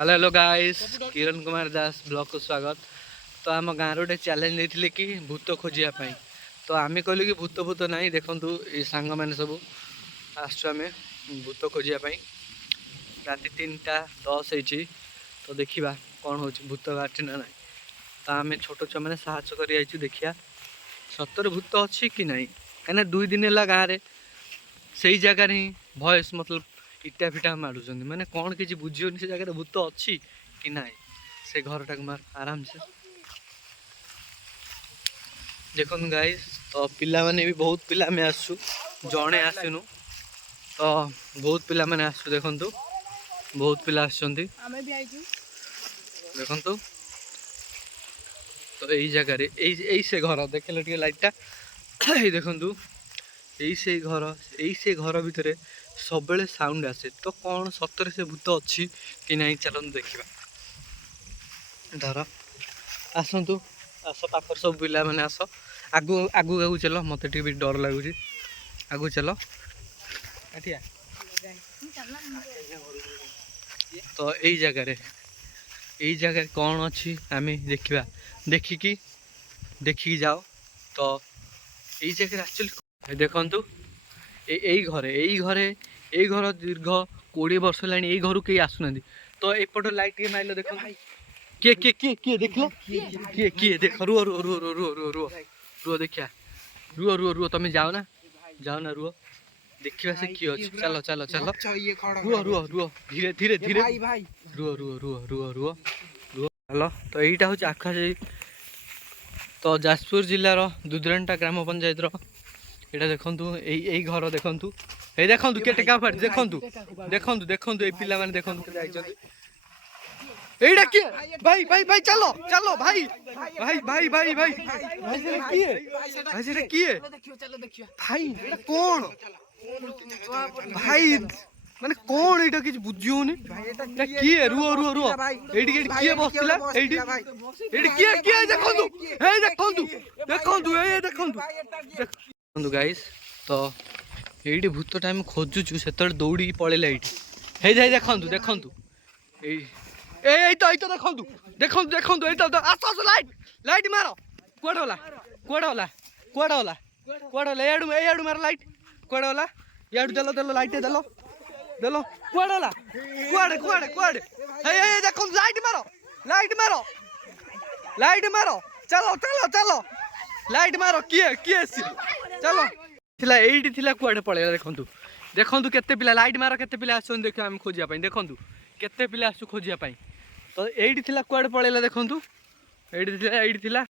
Hello hello guys, Kiran Kumar Das blog को स्वागत। तो आम गाँव गोटे चैलेंज देते कि भूत खोजापी। तो आम कहलु कि भूत भूत ना देखु ये सांग मैंने सब आसमें भूत खोजापी। राति 3:10 होती। तो देखा कौन हो भूत बाहर ना ना। तो आम छोट छुआ मैंने साहस कर देखिया सतर भूत अच्छी कि ना। कहीं 2 दिन है गाँव में से जगार ही भयस मतलब इटा फिटा मारूँ मैंने कौन किसी बुझे से जगह भूत अच्छी कि ना। से घरटा मार आराम से देखो गाइस। तो पिला माने भी बहुत पिला में आसु जड़े आसनु। तो बहुत पिला माने आसु देखु बहुत पिला देखु। तो यही जगार यही से घर देखल टे लाइटा देखु यही से घर यही से घर भितर सब साउंड आसे। तो कौन सतरे से भूत अच्छी कि ना चलते देखा। धर आसतु आस पाखर सब पिला मैंने आस आगु आगु आगु चल मत भी डर लगुच आगु चल। तो यही जगह कौन अच्छी आम देखा देखिकी जाओ। तो यही जगह एक्चुअली देखु यही घर दीर्घ 20 वर्ष है यही घर कहीं आसुना। तो एपट लाइट माइल देख किए किए किए किए देख लो किए किए देख रुह रुह रुह रुह रुह रुह रुह रुह देखिया रुह रुह रुह तुम जाओ ना रुह देखा से किए अच्छे। चलो चलो चलो रुह रुह रुह धीरे धीरे धीरे रुह रुह रुह रुह रुह रुह। हेलो तो यहीटा हूँ आकाश। तो जाजपुर जिलार दुधरांटा ग्राम पंचायत यहाँ देखु यही घर देखु ये देखु के टेका फाट देखु देखु देखु ये पिला मैंने देखु एड़ा किए भाई भाई भाई चलो चलो भाई भाई भाई भाई भाई भाई से किए भाई से किए भाई एड़ा कौन भाई माने कौन एटा किछ बुझियोनी एटा किए रुओ रुओ रुओ एडी एडी किए बसला एडी एडी किए किए देखंतु हे देखंतु देखंतु ए देखंतु गाइस। तो एडी भूत टाइम खोजुचु सेतळ दौड़ी पळेला एडी हे जाय देखंतु देखंतु ए ए तो देखंतु देखंतु देखंतु ए तो आस आस लाइट लाइट मारो कोडोला कोडोला कोडोला कोडोला एडू मारो लाइट कोडोला एडू देलो देलो लाइट देलो देलो कोडोला कोडे कोडे कोडे ए देखो लाइट मारो लाइट मारो चलो चलो चलो लाइट मारो किए किए चलो थिला एडी थिला कोडे पळेला देखंतु देखंतु केते पिला लाइट मारो केते पिला आछन देखो हम खोजिया पई देखंतु केते पिला आसु खोजिया पई। तो एडी थिला कोडे पळेला देखंतु एडी थिला